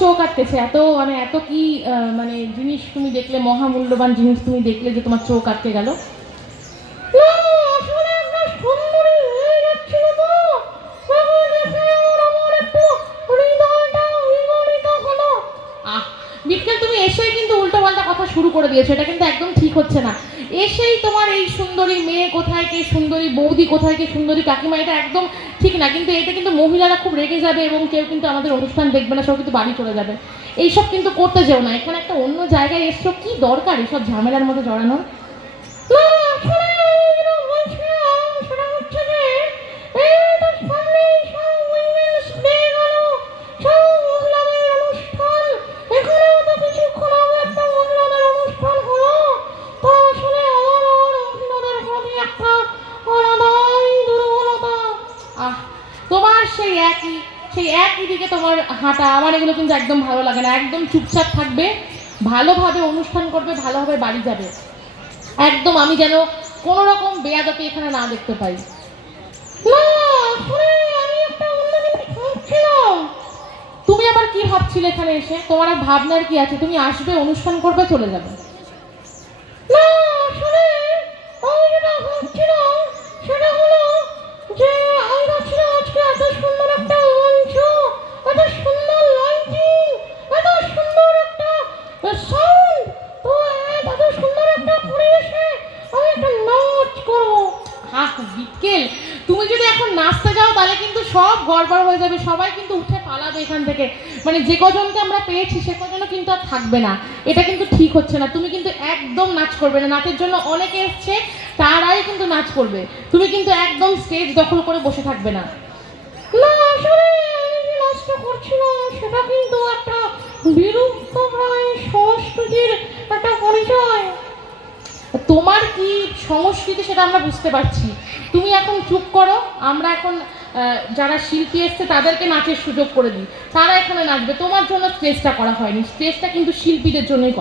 চোখ আটকেছে। এত মানে এত কি মানে জিনিস তুমি দেখলে, মহামূল্যবান জিনিস তুমি দেখলে যে তোমার চোখ আটকে গেল? তুমি এসে কিন্তু উল্টো পাল্টা কথা শুরু করে দিয়েছ। এটা কিন্তু একদম ঠিক হচ্ছে না। এসেই তোমার এই সুন্দরী মেয়ে কোথায় কে, সুন্দরী বৌদি কোথায় কে, সুন্দরী কাকিমা, এটা একদম ঠিক না। কিন্তু এটা কিন্তু মহিলারা খুব রেগে যাবে এবং কেউ কিন্তু আমাদের অনুষ্ঠান দেখবে না সব কিন্তু বাড়ি চলে যাবে। এইসব কিন্তু করতে যেও না। এখানে একটা অন্য জায়গায় এসছো, কি দরকার এসব ঝামেলার মধ্যে জড়ানোর? তোমার সেই একই সেই একই দিকে তোমার হাঁটা, আমার এগুলো কিন্তু একদম ভালো লাগে না, একদম চুপচাপ থাকবে, ভালোভাবে অনুষ্ঠান করবে, ভালোভাবে বাড়ি যাবে। একদম আমি যেন কোনো রকম বেয়াদপি এখানে না দেখতে পাই। তুমি আবার কি ভাবছিলে এখানে এসে? তোমার ভাবনার কি আছে? তুমি আসবে, অনুষ্ঠান করবে, চলে যাবে না আসলে আমি যেটা ভাবছিলাম সেটা হলো যে আমি ভাবছিলাম আজকে এত সুন্দর একটা মঞ্চ এত সুন্দর লাইটিং এত সুন্দর একটা সাউন্ড তো এত সুন্দর একটা পরিবেশে আমি একটা নাচ করব হা বিকেল। তুমি যদি এখন নাচতে যাও, তাহলে কিন্তু সব গড়বড় হয়ে যাবে। সবাই কিন্তু উঠে পালাবে এখান থেকে। মানে যে কজনকে আমরা পেয়েছি, সে কজনও কিন্তু আর থাকবে না। এটা কিন্তু ঠিক হচ্ছে না। তুমি কিন্তু একদম নাচ করবে না। নাচের জন্য অনেকে এসছে, তারাই কিন্তু নাচ করবে। তুমি কিন্তু একদম স্টেজ দখল করে বসে থাকবে না। না, আসলে নাচটা সেটা কিন্তু একটা প্রায় সংস্কৃতির একটা পরিচয়। তোমার কি সংস্কৃতি, সেটা আমরা বুঝতে পারছি। তুমি এখন চুপ করো, আমরা এখন যারা শিল্পী এসছে তাদেরকে নাচের সুযোগ করে দিই। তারা এখানে নাচবে, তোমার জন্য স্টেজটা করা হয়নি। স্টেজটা কিন্তু শিল্পীদের জন্যই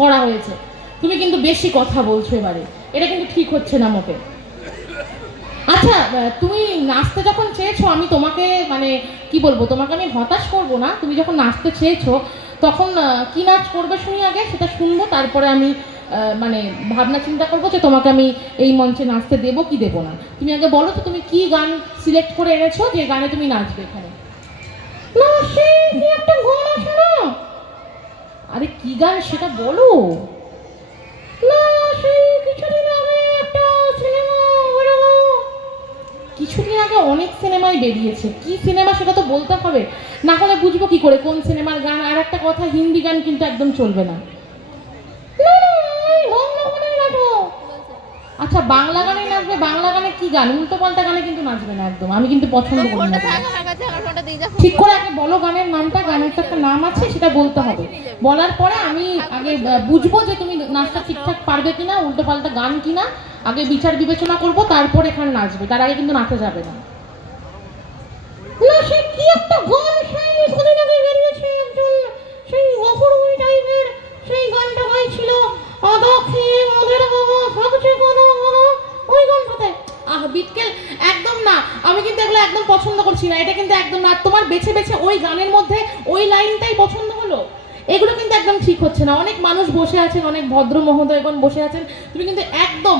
করা হয়েছে। তুমি কিন্তু বেশি কথা বলছো এবারে। এটা কিন্তু ঠিক হচ্ছে না মোটে। আচ্ছা তুমি নাচতে যখন চেয়েছো, আমি তোমাকে মানে কি বলব, তোমাকে আমি হতাশ করব না। তুমি যখন নাচতে চেয়েছো, তখন কি নাচ করবে শুনি আগে, সেটা শুনব, তারপরে আমি মানে ভাবনা চিন্তা করব যে তোমাকে আমি এই মঞ্চে নাচতে দেবো কি দেবো না। তুমি আগে বলো তো তুমি কি গান সিলেক্ট করে এনেছো যে গানে তুমি নাচবে এখানে? না আরে কি গান সেটা বলো। না কিছুদিন আগে কিছুদিন আগে অনেক সিনেমাই বেরিয়েছে। কি সিনেমা সেটা তো বলতে হবে। না হলে বুঝব কি করে কোন সিনেমার গান? আর একটা কথা হিন্দি গান কিন্তু একদম চলবে না, না, এই বাংলা গানেই নাচো। আচ্ছা বাংলা গানে নাচবে বাংলা গানে কি গান? উল্টো পাল্টা গানে কিন্তু নাচবে না একদম। আমি কিন্তু পছন্দ করি না। ঠিক করে আগে বলো গানের নামটা গানের তো একটা নাম আছে সেটা বলতে হবে। বলার পরে আমি আগে বুঝব যে তুমি নাচটা ঠিকঠাক পারবে কিনা উল্টো পাল্টা গান কিনা। আগে বিচার বিবেচনা করব তারপর এখানে নাচবে। তার আগে কিন্তু নাচা যাবে না। না সে কি একটা গান বেছে বেছে ওই গানের মধ্যে ওই লাইনটাই পছন্দ হলো? এগুলো কিন্তু একদম ঠিক হচ্ছে না। অনেক মানুষ বসে আছেন, অনেক ভদ্র মহোদয়গণ বসে আছেন। তুমি কিন্তু একদম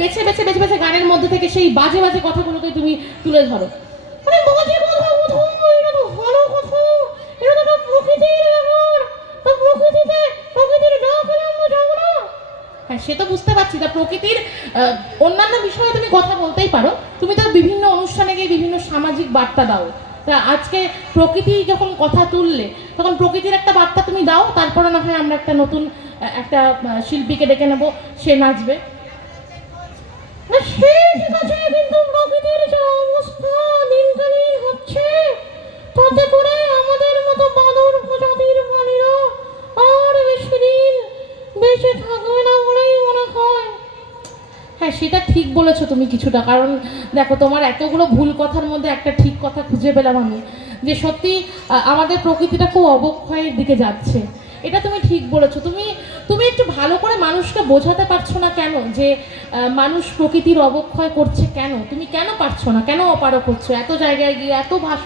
বেছে বেছে বেছে বেছে গানের মধ্যে থেকে সেই বাজে বাজে কথাগুলোকে তুমি তুলে ধরো। হ্যাঁ সে তো বুঝতে পারছি। তা প্রকৃতির অন্যান্য বিষয়ে তুমি কথা বলতেই পারো। তুমি তো বিভিন্ন অনুষ্ঠানে গিয়ে বিভিন্ন সামাজিক বার্তা দাও। তা আজকে প্রকৃতি যখন কথা তুললে, তখন প্রকৃতির একটা বার্তা তুমি দাও, তারপরে না হয় আমরা একটা নতুন একটা শিল্পীকে ডেকে নেব, সে নাচবে। সে ঠিক আছে কিন্তু প্রকৃতির যে অবস্থা দিনকালীন হচ্ছে, তাতে করে আমাদের মতো বাদর প্রজাতির প্রাণীরা আর বেশি দিন বেঁচে থাকবে না বলেই মনে হয় হ্যাঁ সেটা ঠিক বলেছ তুমি কিছুটা। কারণ দেখো, তোমার এতগুলো ভুল কথার মধ্যে একটা ঠিক কথা খুঁজে পেলাম আমি, যে সত্যি আমাদের প্রকৃতিটা খুব অবক্ষয়ের দিকে যাচ্ছে। এটা তুমি ঠিক বলেছ। তুমি তুমি একটু ভালো করে মানুষকে বোঝাতে পারছ না কেন যে মানুষ প্রকৃতির অবক্ষয় করছে কেন? তুমি কেন পারছ না? কেন অপারক হচ্ছে এত জায়গায় গিয়ে, এত ভাষা